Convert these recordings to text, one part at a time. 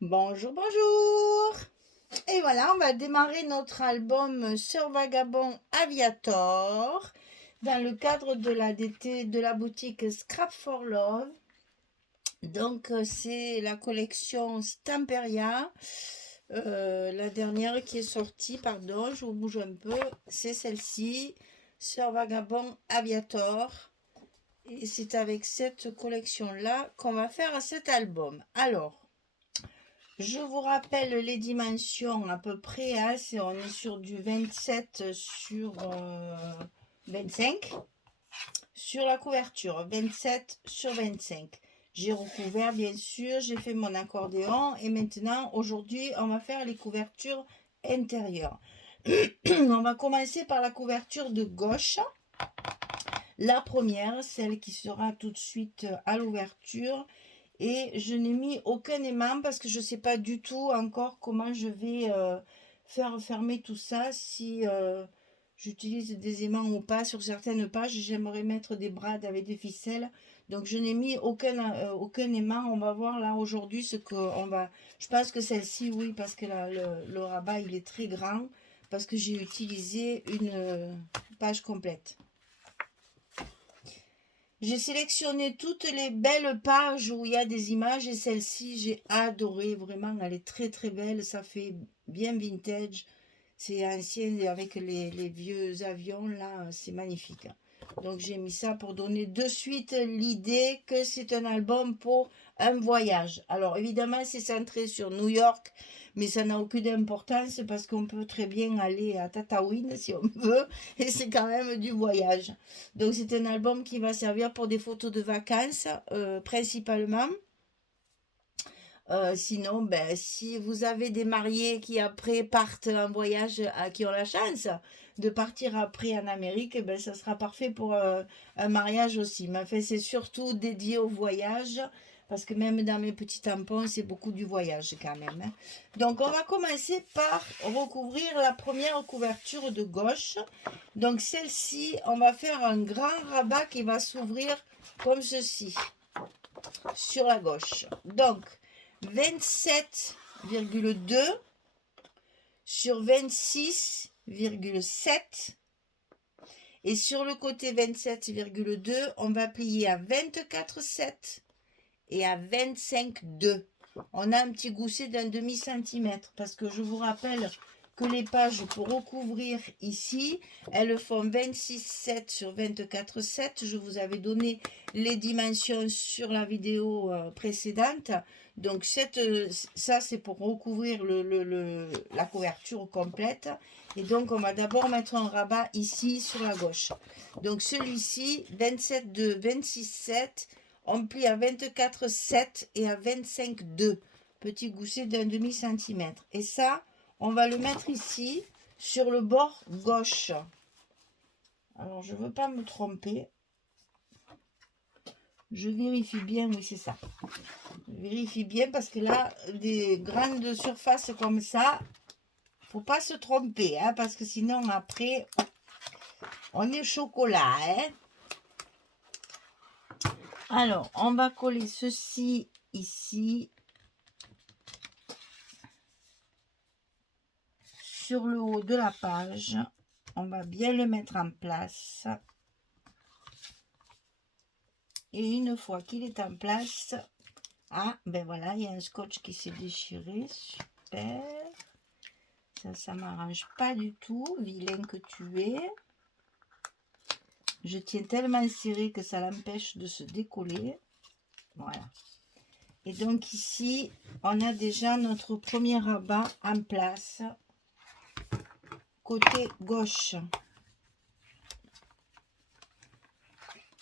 Bonjour, bonjour. Et voilà, on va démarrer notre album Sœur Vagabond Aviator dans le cadre de la DT de la boutique Scrap for Love. Donc, c'est la collection Stamperia. La dernière qui est sortie, pardon, je vous bouge un peu, c'est celle-ci, Sœur Vagabond Aviator. Et c'est avec cette collection-là qu'on va faire cet album. Alors, je vous rappelle les dimensions à peu près, hein, on est sur du 27 sur 25 sur la couverture, 27 sur 25. J'ai recouvert bien sûr, j'ai fait mon accordéon et maintenant aujourd'hui on va faire les couvertures intérieures. On va commencer par la couverture de gauche. La première, celle qui sera tout de suite à l'ouverture. Et je n'ai mis aucun aimant parce que je ne sais pas du tout encore comment je vais faire fermer tout ça. Si j'utilise des aimants ou pas sur certaines pages, j'aimerais mettre des brades avec des ficelles. Donc je n'ai mis aucun aimant. On va voir là aujourd'hui ce qu'on va... Je pense que celle-ci, oui, parce que là, le rabat, il est très grand. Parce que j'ai utilisé une page complète. J'ai sélectionné toutes les belles pages où il y a des images et celle-ci, j'ai adoré. Vraiment, elle est très très belle. Ça fait bien vintage. C'est ancien avec les vieux avions là. C'est magnifique. Donc j'ai mis ça pour donner de suite l'idée que c'est un album pour un voyage. Alors évidemment, c'est centré sur New York, mais ça n'a aucune importance parce qu'on peut très bien aller à Tataouine si on veut, et c'est quand même du voyage. Donc c'est un album qui va servir pour des photos de vacances principalement. Sinon, ben, si vous avez des mariés qui après partent en voyage, qui ont la chance de partir après en Amérique, ben, ça sera parfait pour un mariage aussi. Mais enfin, c'est surtout dédié au voyage, parce que même dans mes petits tampons, c'est beaucoup du voyage quand même, hein. Donc, on va commencer par recouvrir la première couverture de gauche. Donc, celle-ci, on va faire un grand rabat qui va s'ouvrir comme ceci, sur la gauche. Donc, 27,2 sur 26,7 et sur le côté 27,2 on va plier à 24,7 et à 25,2. On a un petit gousset d'un demi-centimètre parce que je vous rappelle que les pages pour recouvrir ici, elles font 26,7 sur 24,7. Je vous avais donné les dimensions sur la vidéo précédente. Donc ça, c'est pour recouvrir la couverture complète. Et donc, on va d'abord mettre un rabat ici sur la gauche. Donc, celui-ci, 27,2, 26,7. On plie à 24,7 et à 25,2. Petit gousset d'un demi-centimètre. Et ça, on va le mettre ici, sur le bord gauche. Alors, je ne veux pas me tromper. Je vérifie bien, oui, c'est ça. Je vérifie bien parce que là, des grandes surfaces comme ça, faut pas se tromper, hein, parce que sinon, après, on est chocolat, hein. Alors, on va coller ceci ici sur le haut de la page. On va bien le mettre en place. Et une fois qu'il est en place, ah, ben voilà, il y a un scotch qui s'est déchiré. Super. Ça m'arrange pas du tout, vilain que tu es. Je tiens tellement serré que ça l'empêche de se décoller. Voilà. Et donc ici, on a déjà notre premier rabat en place. Côté gauche.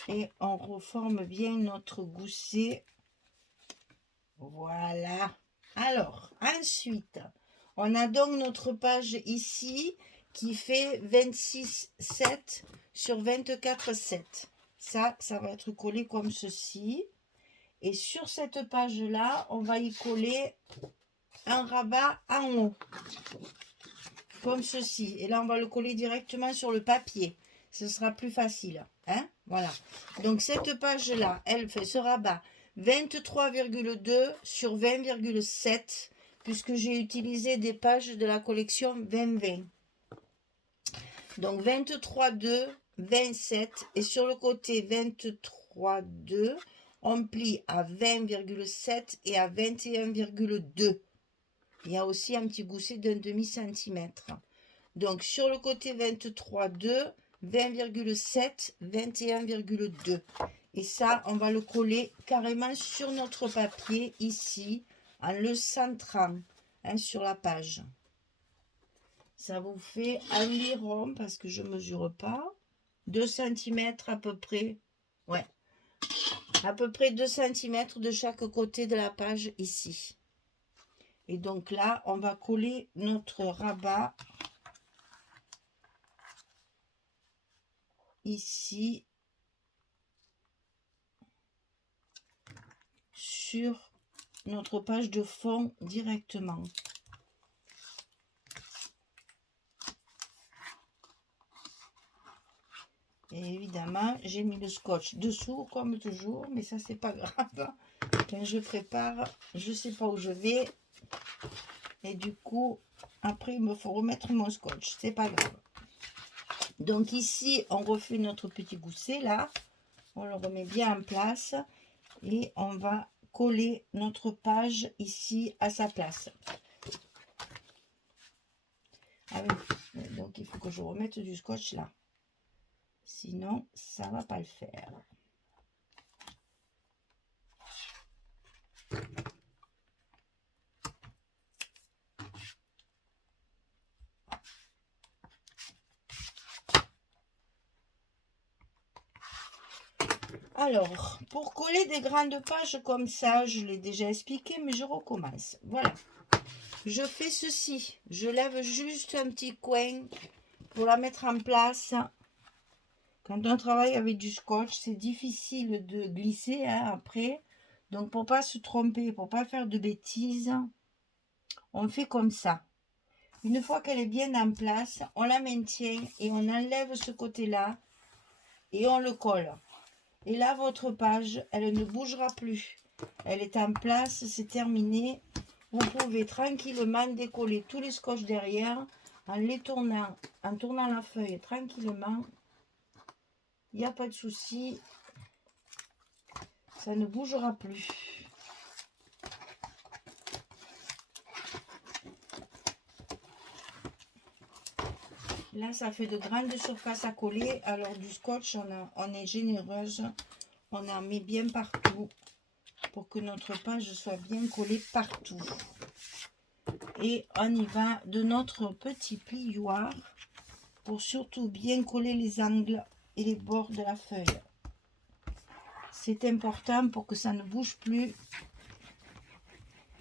Et on reforme bien notre gousset. Voilà. Alors, ensuite, on a donc notre page ici qui fait 26,7 sur 24,7. Ça va être collé comme ceci. Et sur cette page-là, on va y coller un rabat en haut. Comme ceci. Et là, on va le coller directement sur le papier. Ce sera plus facile. Hein? Voilà. Donc, cette page-là, elle fait ce rabat 23,2 sur 20,7 puisque j'ai utilisé des pages de la collection 2020. Donc 23,2, 27 et sur le côté 23,2, on plie à 20,7 et à 21,2. Il y a aussi un petit gousset d'un demi-centimètre. Donc sur le côté 23,2, 20,7, 21,2. Et ça, on va le coller carrément sur notre papier ici, en le centrant sur la page. Ça vous fait environ, parce que je ne mesure pas, 2 cm à peu près. Ouais, à peu près 2 cm de chaque côté de la page ici. Et donc là, on va coller notre rabat ici sur notre page de fond directement. Et évidemment, j'ai mis le scotch dessous comme toujours, mais ça c'est pas grave. Quand je prépare, je sais pas où je vais. Et du coup, après il me faut remettre mon scotch, c'est pas grave. Donc ici, on refait notre petit gousset là. On le remet bien en place. Et on va coller notre page ici à sa place. Ah oui, donc il faut que je remette du scotch là. Sinon, ça va pas le faire. Alors, pour coller des grandes pages comme ça, je l'ai déjà expliqué, mais je recommence. Voilà. Je fais ceci. Je lève juste un petit coin pour la mettre en place. Quand on travaille avec du scotch, c'est difficile de glisser après. Donc, pour pas se tromper, pour pas faire de bêtises, on fait comme ça. Une fois qu'elle est bien en place, on la maintient et on enlève ce côté-là et on le colle. Et là, votre page, elle ne bougera plus. Elle est en place, c'est terminé. Vous pouvez tranquillement décoller tous les scotch derrière en les tournant, en tournant la feuille tranquillement. Il n'y a pas de souci. Ça ne bougera plus. Là, ça fait de grandes surfaces à coller. Alors, du scotch, on est généreuse. On en met bien partout pour que notre page soit bien collée partout. Et on y va de notre petit plioir pour surtout bien coller les angles et les bords de la feuille. C'est important pour que ça ne bouge plus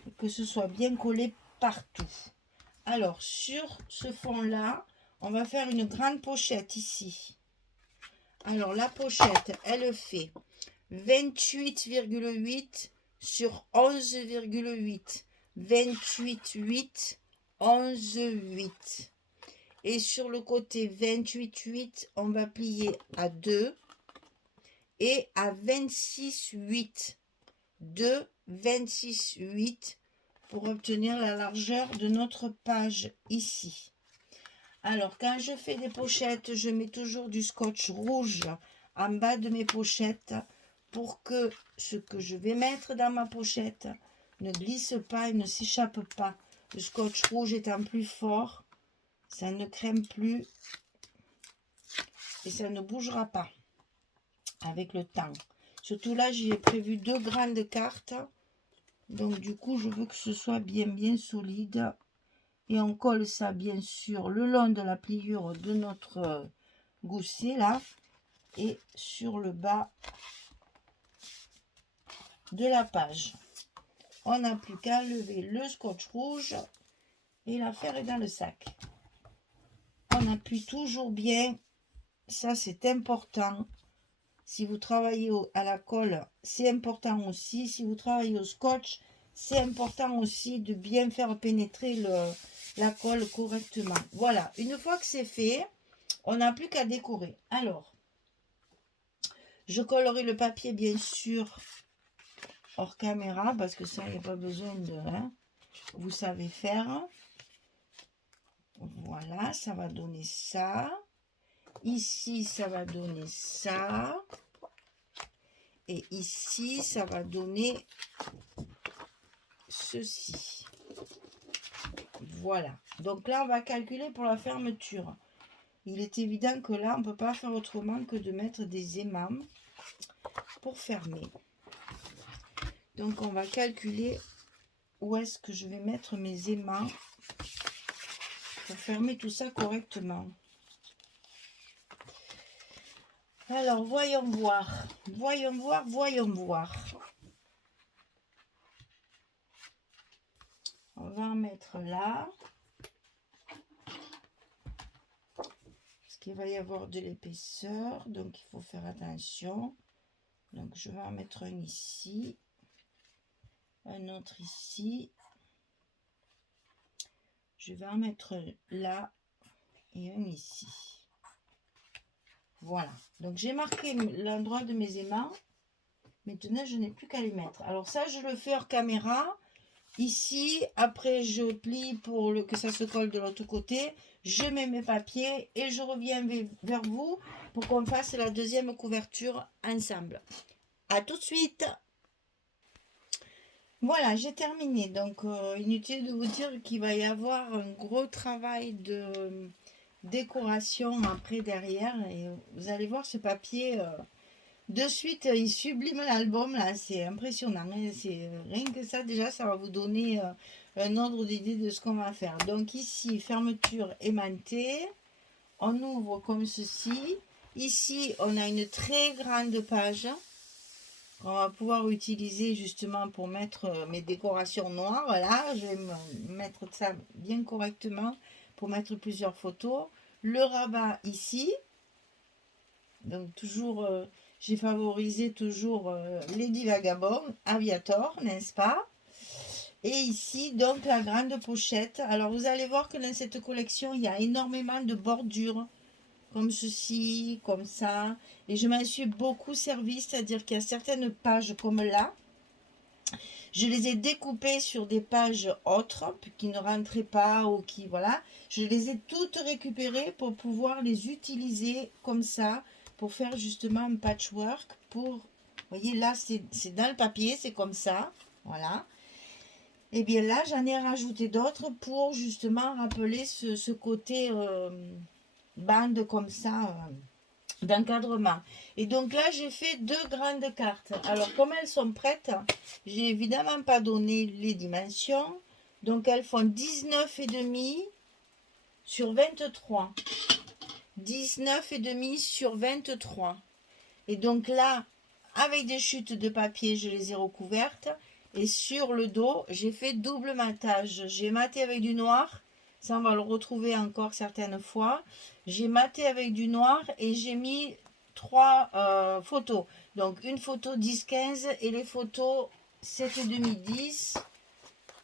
et que ce soit bien collé partout. Alors, sur ce fond-là, on va faire une grande pochette ici. Alors, la pochette, elle fait 28,8 sur 11,8. 28,8, 11,8. Et sur le côté 28,8, on va plier à 2 et à 26,8. 2, 26,8 pour obtenir la largeur de notre page ici. Alors, quand je fais des pochettes, je mets toujours du scotch rouge en bas de mes pochettes pour que ce que je vais mettre dans ma pochette ne glisse pas et ne s'échappe pas. Le scotch rouge étant plus fort, ça ne crème plus et ça ne bougera pas avec le temps. Surtout là, j'ai prévu 2 grandes cartes. Donc du coup, je veux que ce soit bien solide. Et on colle ça bien sûr le long de la pliure de notre gousset là. Et sur le bas de la page. On n'a plus qu'à lever le scotch rouge et l'affaire est dans le sac. On appuie toujours bien. Ça c'est important. Si vous travaillez à la colle, c'est important aussi. Si vous travaillez au scotch, c'est important aussi de bien faire pénétrer la colle correctement. Voilà, une fois que c'est fait, on n'a plus qu'à décorer. Alors, je collerai le papier bien sûr hors caméra parce que ça, il n'y a pas besoin de... Hein, vous savez faire. Voilà, ça va donner ça. Ici, ça va donner ça. Et ici, ça va donner ceci. Voilà. Donc là, on va calculer pour la fermeture. Il est évident que là, on ne peut pas faire autrement que de mettre des aimants pour fermer. Donc, on va calculer où est-ce que je vais mettre mes aimants pour fermer tout ça correctement. Alors, voyons voir. Voyons voir, voyons voir. On va en mettre là. Parce qu'il va y avoir de l'épaisseur, donc il faut faire attention. Donc, je vais en mettre un ici. Un autre ici. Je vais en mettre là et un ici. Voilà. Donc, j'ai marqué l'endroit de mes aimants. Maintenant, je n'ai plus qu'à les mettre. Alors, ça, je le fais hors caméra. Ici, après, je plie pour que ça se colle de l'autre côté. Je mets mes papiers et je reviens vers vous pour qu'on fasse la deuxième couverture ensemble. À tout de suite! Voilà, j'ai terminé. Donc, inutile de vous dire qu'il va y avoir un gros travail de décoration après derrière. Et vous allez voir ce papier, de suite, il sublime l'album. Là, c'est impressionnant. C'est rien que ça, déjà, ça va vous donner un ordre d'idée de ce qu'on va faire. Donc, ici, fermeture aimantée. On ouvre comme ceci. Ici, on a une très grande page. On va pouvoir utiliser justement pour mettre mes décorations noires. Là, je vais me mettre ça bien correctement pour mettre plusieurs photos. Le rabat ici. Donc toujours, j'ai favorisé toujours Lady Vagabond, Aviator, n'est-ce pas? Et ici, donc la grande pochette. Alors vous allez voir que dans cette collection, il y a énormément de bordures. Comme ceci, comme ça. Et je m'en suis beaucoup servi, c'est-à-dire qu'il y a certaines pages comme là. Je les ai découpées sur des pages autres qui ne rentraient pas ou qui, voilà. Je les ai toutes récupérées pour pouvoir les utiliser comme ça, pour faire justement un patchwork. Vous voyez, là, c'est dans le papier, c'est comme ça, voilà. Et bien là, j'en ai rajouté d'autres pour justement rappeler ce côté... bande comme ça d'encadrement. Et donc là, j'ai fait deux grandes cartes. Alors, comme elles sont prêtes, j'ai évidemment pas donné les dimensions. Donc, elles font 19,5 sur 23. 19,5 sur 23. Et donc là, avec des chutes de papier, je les ai recouvertes. Et sur le dos, j'ai fait double matage. J'ai maté avec du noir. Ça, on va le retrouver encore certaines fois. J'ai maté avec du noir et j'ai mis 3 photos. Donc, une photo 10-15 et les photos 7,5-10.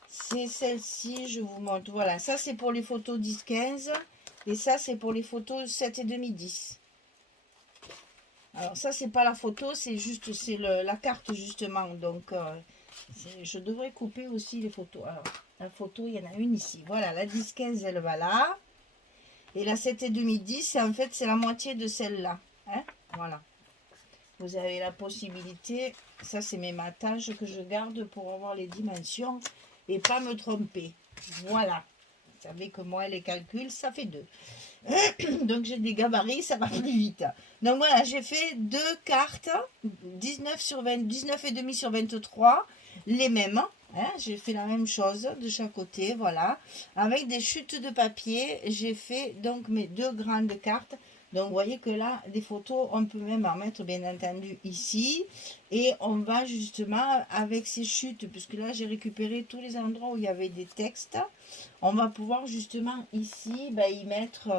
C'est celle-ci, je vous montre. Voilà, ça c'est pour les photos 10-15 et ça c'est pour les photos 7,5-10. Alors ça c'est pas la photo, c'est juste la carte justement. Donc je devrais couper aussi les photos. Alors la photo, il y en a une ici. Voilà, la 10-15 elle va là. Et la 7,5-10, en fait c'est la moitié de celle-là. Hein, voilà. Vous avez la possibilité, ça c'est mes matages que je garde pour avoir les dimensions et pas me tromper. Voilà. Vous savez que moi les calculs, ça fait 2. Donc j'ai des gabarits, ça va plus vite. Donc voilà, j'ai fait deux cartes, 19 sur 20, 19,5 sur 23, les mêmes. Hein, j'ai fait la même chose de chaque côté, voilà. Avec des chutes de papier, j'ai fait donc mes deux grandes cartes. Donc vous voyez que là, des photos, on peut même en mettre bien entendu ici. Et on va justement avec ces chutes, puisque là j'ai récupéré tous les endroits où il y avait des textes. On va pouvoir justement ici y mettre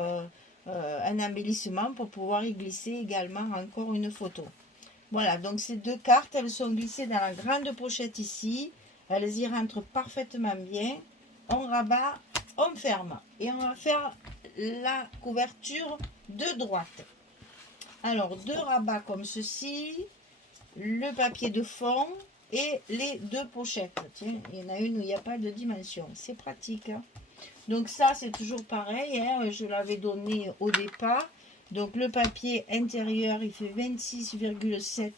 un embellissement pour pouvoir y glisser également encore une photo. Voilà, donc ces deux cartes, elles sont glissées dans la grande pochette ici. Elles y rentrent parfaitement bien. On rabat, on ferme. Et on va faire la couverture de droite. Alors, deux rabats comme ceci. Le papier de fond. et les deux pochettes. Tiens, il y en a une où il n'y a pas de dimension. C'est pratique. Hein. Donc ça, c'est toujours pareil. Hein, je l'avais donné au départ. Donc le papier intérieur, il fait 26,7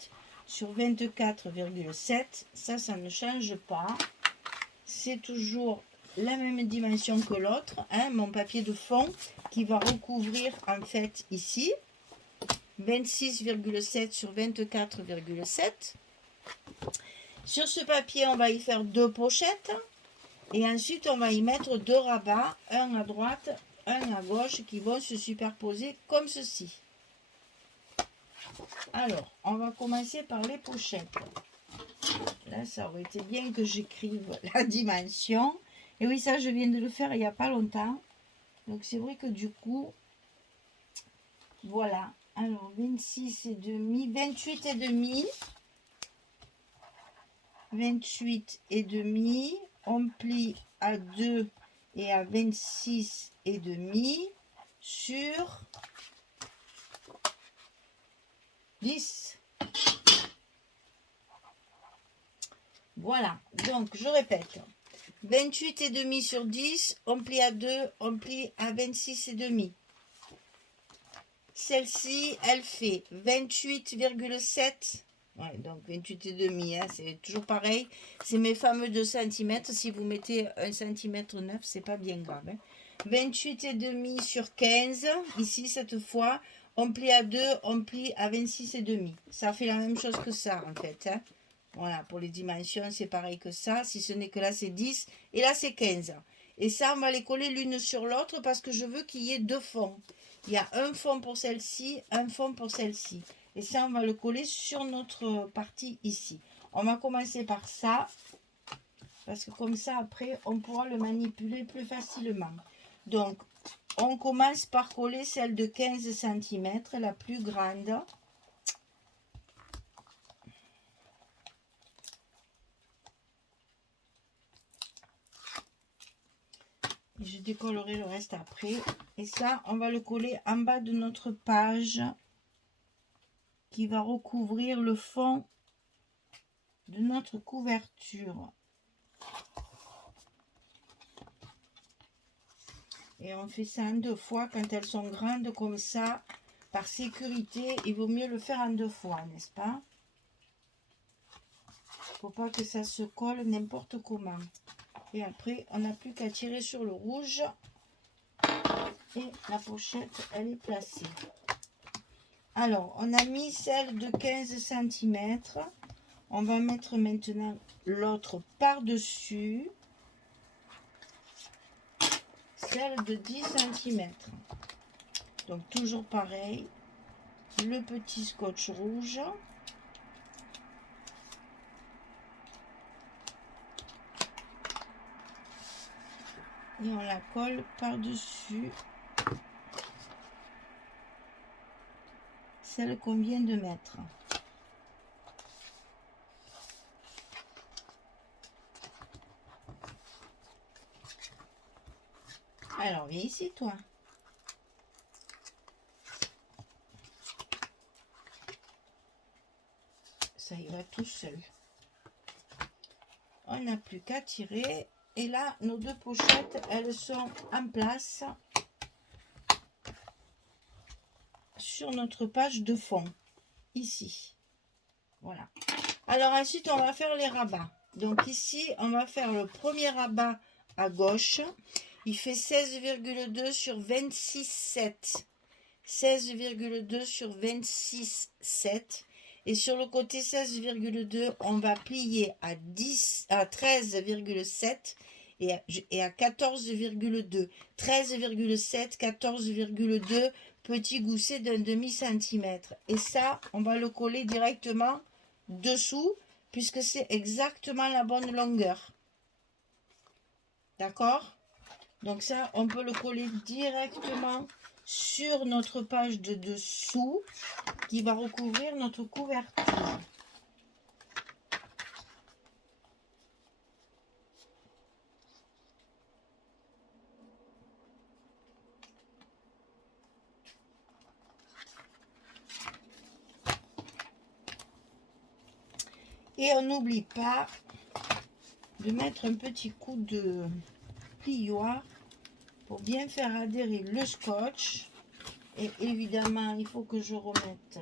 sur 24,7. Ça ne change pas. C'est toujours la même dimension que l'autre. Hein, mon papier de fond qui va recouvrir en fait ici. 26,7 sur 24,7. Sur ce papier, on va y faire deux pochettes. Et ensuite, on va y mettre deux rabats, un à droite, un à gauche, qui vont se superposer comme ceci. Alors, on va commencer par les pochettes. Là, ça aurait été bien que j'écrive la dimension. Et oui, ça, je viens de le faire il n'y a pas longtemps. Donc, c'est vrai que du coup, voilà. Alors, 26,5, 28,5. 28,5. On plie à 2 et à 26,5 sur 10. Voilà, donc je répète. 28,5 sur 10, on plie à 2, on plie à 26,5. Celle-ci, elle fait 28,7. Ouais, donc 28,5, hein, c'est toujours pareil. C'est mes fameux 2 cm. Si vous mettez 1 cm 9, c'est pas bien grave. Hein. 28,5 sur 15. Ici, cette fois, on plie à 2, on plie à 26,5. Ça fait la même chose que ça, en fait. Hein. Voilà, pour les dimensions, c'est pareil que ça. Si ce n'est que là, c'est 10 et là, c'est 15. Et ça, on va les coller l'une sur l'autre parce que je veux qu'il y ait deux fonds. Il y a un fond pour celle-ci, un fond pour celle-ci. Et ça, on va le coller sur notre partie ici. On va commencer par ça. Parce que comme ça, après, on pourra le manipuler plus facilement. Donc, on commence par coller celle de 15 cm, la plus grande. Et je décollerai le reste après. Et ça, on va le coller en bas de notre page qui va recouvrir le fond de notre couverture. Et on fait ça en deux fois quand elles sont grandes comme ça. Par sécurité, il vaut mieux le faire en deux fois, n'est-ce pas? Faut pas que ça se colle n'importe comment. Et après, on n'a plus qu'à tirer sur le rouge. Et la pochette, elle est placée. Alors, on a mis celle de 15 cm. On va mettre maintenant l'autre par-dessus. Celle de 10 cm. Donc, toujours pareil. Le petit scotch rouge. Et on la colle par-dessus celle qu'on vient de mettre. Alors, viens ici, toi. Ça y va tout seul. On n'a plus qu'à tirer. Et là, nos deux pochettes, elles sont en place sur notre page de fond. Ici. Voilà. Alors ensuite, on va faire les rabats. Donc ici, on va faire le premier rabat à gauche. Il fait 16,2 sur 26,7. 16,2 sur 26,7. Et sur le côté 16,2, on va plier à 13,7 et à 14,2. 13,7, 14,2, petit gousset d'un demi-centimètre. Et ça, on va le coller directement dessous, puisque c'est exactement la bonne longueur. D'accord? Donc ça, on peut le coller directement sur notre page de dessous qui va recouvrir notre couverture. Et on n'oublie pas de mettre un petit coup de plioir pour bien faire adhérer le scotch. Et évidemment, il faut que je remette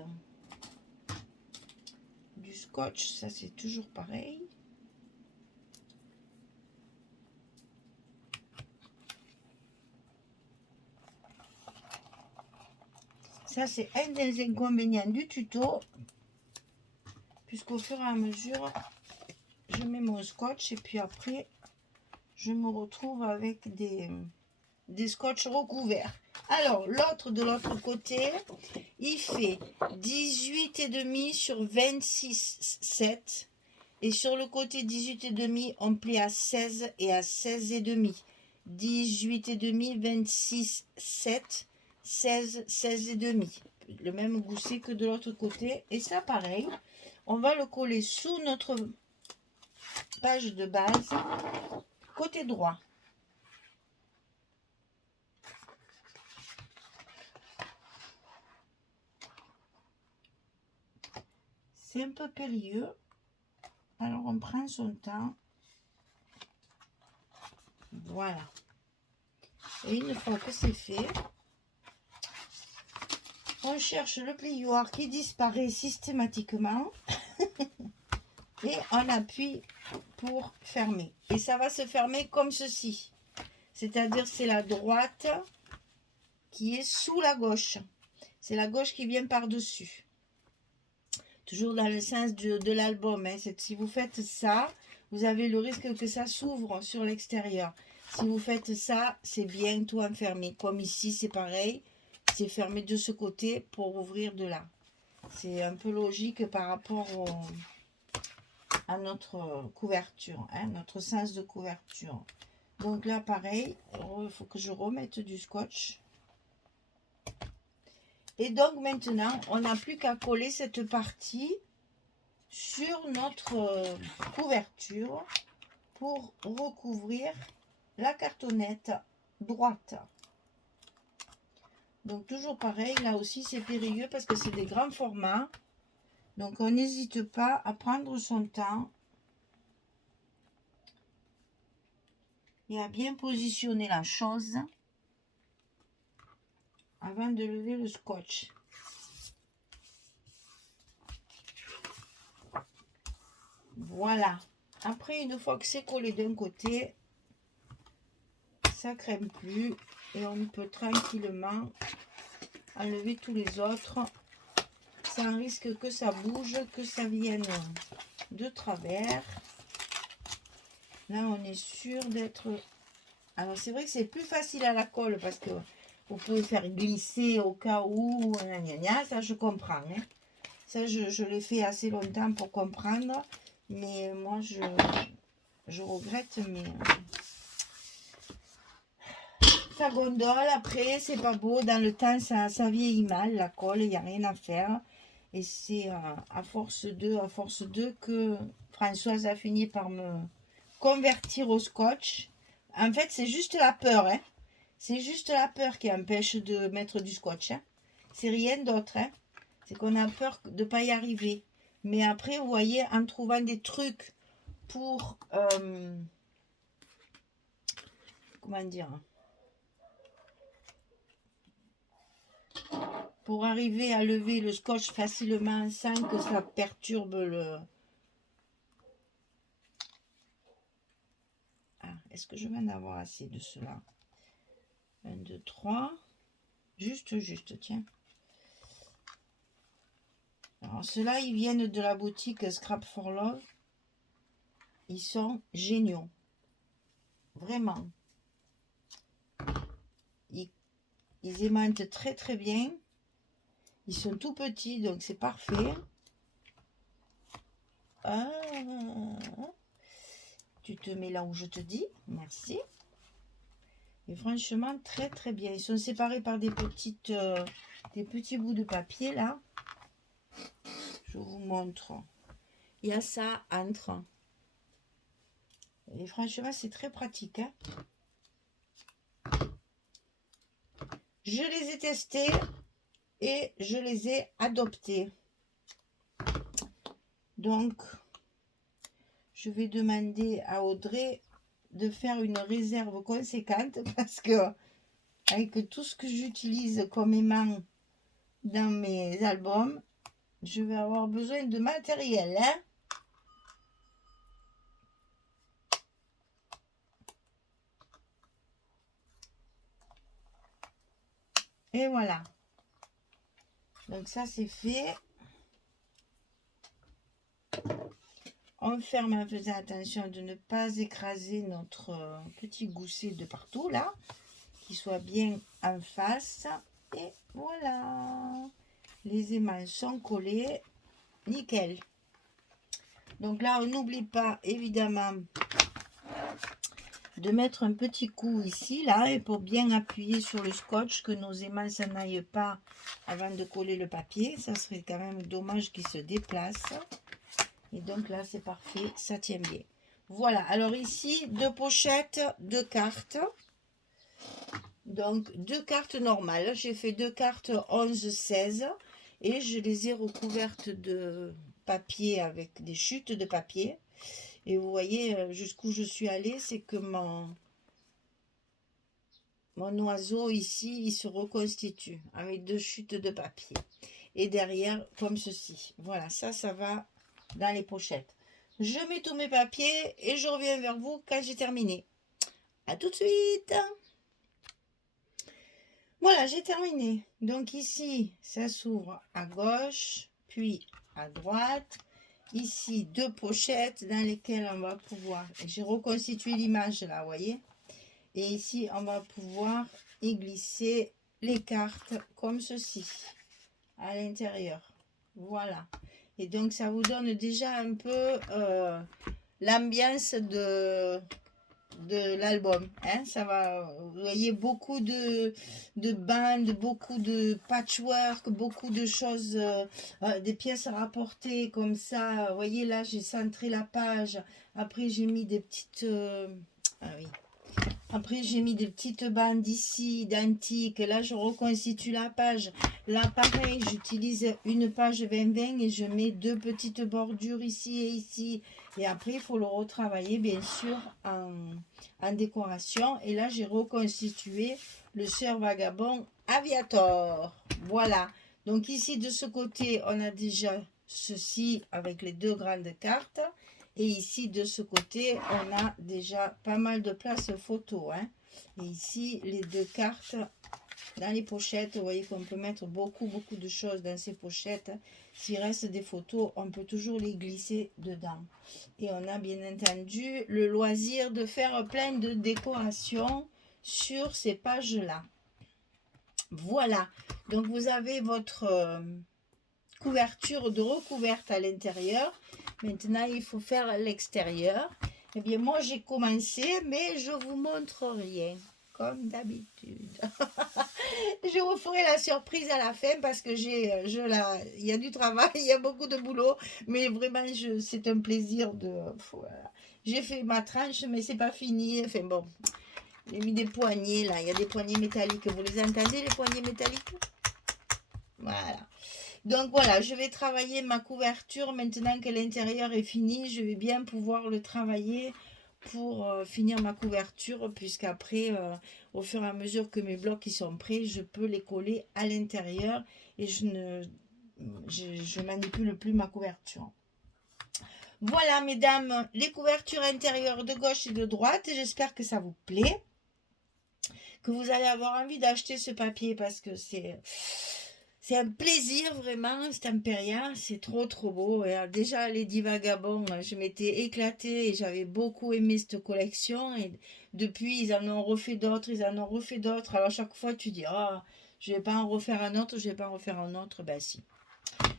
du scotch, ça c'est toujours pareil. Ça c'est un des inconvénients du tuto, puisqu'au fur et à mesure, je mets mon scotch et puis après, je me retrouve avec des scotch recouverts. Alors, l'autre de l'autre côté, il fait 18,5 sur 26,7. Et sur le côté 18,5, on plie à 16 et à 16,5. 18,5, 26, 7, 16, 16,5. Le même gousset que de l'autre côté. Et ça, pareil, on va le coller sous notre page de base, côté droit. C'est un peu périlleux. Alors, on prend son temps. Voilà. Et une fois que c'est fait, on cherche le plioir qui disparaît systématiquement et on appuie pour fermer. Et ça va se fermer comme ceci. C'est-à-dire c'est la droite qui est sous la gauche. C'est la gauche qui vient par-dessus. Toujours dans le sens de l'album. Hein. Si vous faites ça, vous avez le risque que ça s'ouvre sur l'extérieur. Si vous faites ça, c'est bien tout enfermé. Comme ici, c'est pareil. C'est fermé de ce côté pour ouvrir de là. C'est un peu logique par rapport à notre couverture, hein, notre sens de couverture. Donc là, pareil, il faut que je remette du scotch. Et donc maintenant, on n'a plus qu'à coller cette partie sur notre couverture pour recouvrir la cartonnette droite. Donc toujours pareil, là aussi c'est périlleux parce que c'est des grands formats. Donc on n'hésite pas à prendre son temps et à bien positionner la chose avant de lever le scotch. Voilà. Après, une fois que c'est collé d'un côté, ça crème plus et on peut tranquillement enlever tous les autres sans risque que ça bouge, que ça vienne de travers. Là, on est sûr d'être... Alors, c'est vrai que c'est plus facile à la colle parce que vous pouvez faire glisser au cas où, ça je comprends. Hein. Ça, je l'ai fait assez longtemps pour comprendre, mais moi, je regrette, mais ça gondole. Après, c'est pas beau. Dans le temps, ça vieillit mal, la colle, il n'y a rien à faire. Et c'est à force de que Françoise a fini par me convertir au scotch. En fait, c'est juste la peur, hein. C'est juste la peur qui empêche de mettre du scotch. Hein. C'est rien d'autre. Hein. C'est qu'on a peur de ne pas y arriver. Mais après, vous voyez, en trouvant des trucs pour... comment dire, pour arriver à lever le scotch facilement sans que ça perturbe le... Ah, est-ce que je vais en avoir assez de cela? 1, 2, 3. Juste, tiens. Alors, ceux-là, ils viennent de la boutique Scrap for Love. Ils sont géniaux. Vraiment. Ils aimantent très très bien. Ils sont tout petits, donc c'est parfait. Ah, tu te mets là où je te dis. Merci. Et franchement, très très bien. Ils sont séparés par des petits bouts de papier là. Je vous montre. Il y a ça entre. Et franchement, c'est très pratique. Hein. Je les ai testés et je les ai adoptés. Donc, je vais demander à Audrey de faire une réserve conséquente parce que avec tout ce que j'utilise comme aimant dans mes albums, je vais avoir besoin de matériel, hein. Et voilà. Donc ça c'est fait. On ferme en faisant attention de ne pas écraser notre petit gousset de partout là, qui soit bien en face. Et voilà, les aimants sont collés, nickel. Donc là, on n'oublie pas évidemment de mettre un petit coup ici, là, et pour bien appuyer sur le scotch, que nos aimants s'en aillent pas avant de coller le papier. Ça serait quand même dommage qu'il se déplace. Et donc là, c'est parfait, ça tient bien. Voilà, alors ici, 2 pochettes, 2 cartes. Donc, 2 cartes normales. J'ai fait 2 cartes 11-16 et je les ai recouvertes de papier avec des chutes de papier. Et vous voyez jusqu'où je suis allée, c'est que mon oiseau ici, il se reconstitue avec 2 chutes de papier. Et derrière, comme ceci. Voilà, ça va dans les pochettes. Je mets tous mes papiers et je reviens vers vous quand j'ai terminé. À tout de suite. Voilà, j'ai terminé. Donc ici, ça s'ouvre à gauche, puis à droite. Ici, 2 pochettes dans lesquelles on va pouvoir... J'ai reconstitué l'image là, vous voyez. Et ici, on va pouvoir y glisser les cartes comme ceci, à l'intérieur. Voilà. Et donc, ça vous donne déjà un peu l'ambiance de l'album. Hein. Ça va, vous voyez, beaucoup de bandes, beaucoup de patchwork, beaucoup de choses, des pièces rapportées comme ça. Vous voyez, là, j'ai centré la page. Après, j'ai mis des petites... ah oui. Après, j'ai mis des petites bandes ici, identiques. Là, je reconstitue la page. Là, pareil, j'utilise une page 20-20 et je mets 2 petites bordures ici et ici. Et après, il faut le retravailler, bien sûr, en décoration. Et là, j'ai reconstitué le Sœur Vagabond Aviator. Voilà. Donc ici, de ce côté, on a déjà ceci avec les 2 grandes cartes. Et ici, de ce côté, on a déjà pas mal de place photo. Hein. Et ici, les 2 cartes dans les pochettes. Vous voyez qu'on peut mettre beaucoup de choses dans ces pochettes. S'il reste des photos, on peut toujours les glisser dedans. Et on a bien entendu le loisir de faire plein de décorations sur ces pages-là. Voilà. Donc, vous avez votre couverture de recouverte à l'intérieur. Maintenant, il faut faire l'extérieur. Eh bien, moi, j'ai commencé, mais je vous montre rien, comme d'habitude. Je vous ferai la surprise à la fin parce que il y a du travail, il y a beaucoup de boulot, mais vraiment, c'est un plaisir de... Voilà. J'ai fait ma tranche, mais c'est pas fini. Enfin bon, j'ai mis des poignées là. Il y a des poignées métalliques. Vous les entendez, les poignées métalliques? Voilà. Donc voilà, je vais travailler ma couverture maintenant que l'intérieur est fini. Je vais bien pouvoir le travailler pour finir ma couverture, puisqu'après, au fur et à mesure que mes blocs ils sont prêts, je peux les coller à l'intérieur et je manipule plus ma couverture. Voilà, mesdames, les couvertures intérieures de gauche et de droite. J'espère que ça vous plaît, que vous allez avoir envie d'acheter ce papier parce que c'est un plaisir vraiment, c'est impérial, c'est trop beau. Et déjà, les 10 vagabonds, je m'étais éclatée et j'avais beaucoup aimé cette collection. Et depuis, ils en ont refait d'autres, ils en ont refait d'autres. Alors, chaque fois, tu dis, oh, je vais pas en refaire un autre, je vais pas en refaire un autre. Ben si.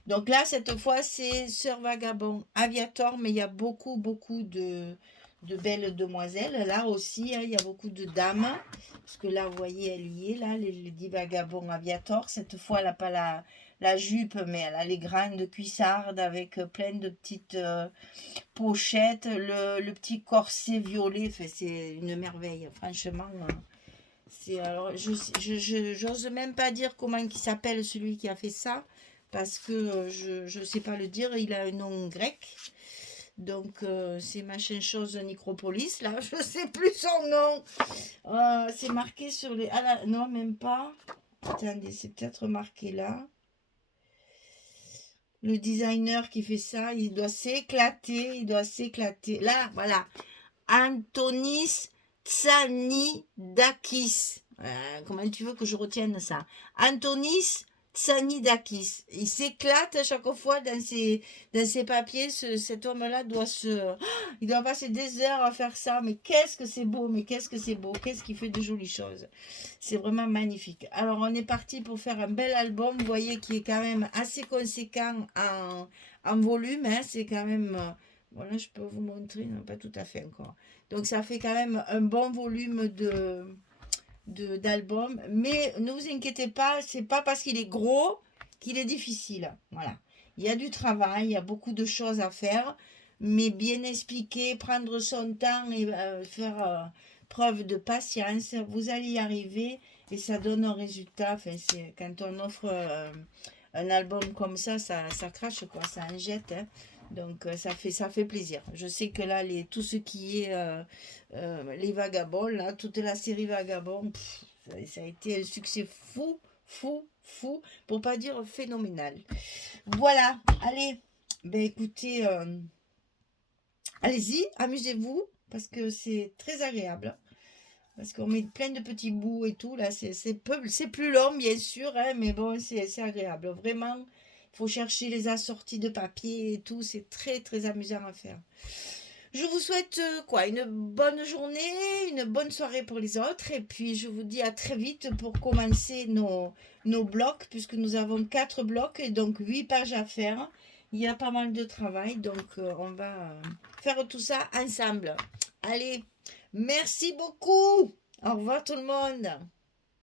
Donc là, cette fois, c'est Sœur Vagabond Aviator, mais il y a beaucoup de belles demoiselles. Là aussi, hein, il y a beaucoup de dames. Parce que là, vous voyez, elle y est, là, les 10 Vagabonds Aviator. Cette fois, elle n'a pas la jupe, mais elle a les grandes cuissardes avec plein de petites pochettes. Le petit corset violet, enfin, c'est une merveille, franchement. Alors, j'ose même pas dire comment il s'appelle celui qui a fait ça, parce que je ne sais pas le dire, il a un nom grec. Donc, c'est machin chose Necropolis, là, je sais plus son nom. C'est marqué sur les... Ah là, non, même pas. Attendez, c'est peut-être marqué là. Le designer qui fait ça, il doit s'éclater, il doit s'éclater. Là, voilà. Antonis Tsanidakis. Comment tu veux que je retienne ça? Antonis Tsanidakis. Il s'éclate à chaque fois dans ses papiers. Cet homme-là doit se... Il doit passer des heures à faire ça. Mais qu'est-ce que c'est beau, mais qu'est-ce que c'est beau. Qu'est-ce qu'il fait de jolies choses. C'est vraiment magnifique. Alors, on est parti pour faire un bel album. Vous voyez qui est quand même assez conséquent en volume. Hein. C'est quand même... Voilà, je peux vous montrer. Non, pas tout à fait encore. Donc, ça fait quand même un bon volume d'album. Mais ne vous inquiétez pas, c'est pas parce qu'il est gros qu'il est difficile. Voilà. Il y a du travail, il y a beaucoup de choses à faire. Mais bien expliquer, prendre son temps et faire preuve de patience, vous allez y arriver et ça donne un résultat. Enfin, quand on offre un album comme ça crache, quoi, ça en jette. Hein. Donc ça fait plaisir. Je sais que là, tout ce qui est les Vagabonds, là, toute la série Vagabond, ça a été un succès fou, fou, fou, pour pas dire phénoménal. Voilà, allez, ben écoutez, allez-y, amusez-vous, parce que c'est très agréable. Parce qu'on met plein de petits bouts et tout, là, c'est plus long, bien sûr, hein, mais bon, c'est agréable. Vraiment, il faut chercher les assortis de papier et tout, c'est très, très amusant à faire. Je vous souhaite quoi, une bonne journée, une bonne soirée pour les autres, et puis je vous dis à très vite pour commencer nos blocs, puisque nous avons 4 blocs et donc 8 pages à faire. Il y a pas mal de travail, donc on va faire tout ça ensemble. Allez, merci beaucoup. Au revoir tout le monde.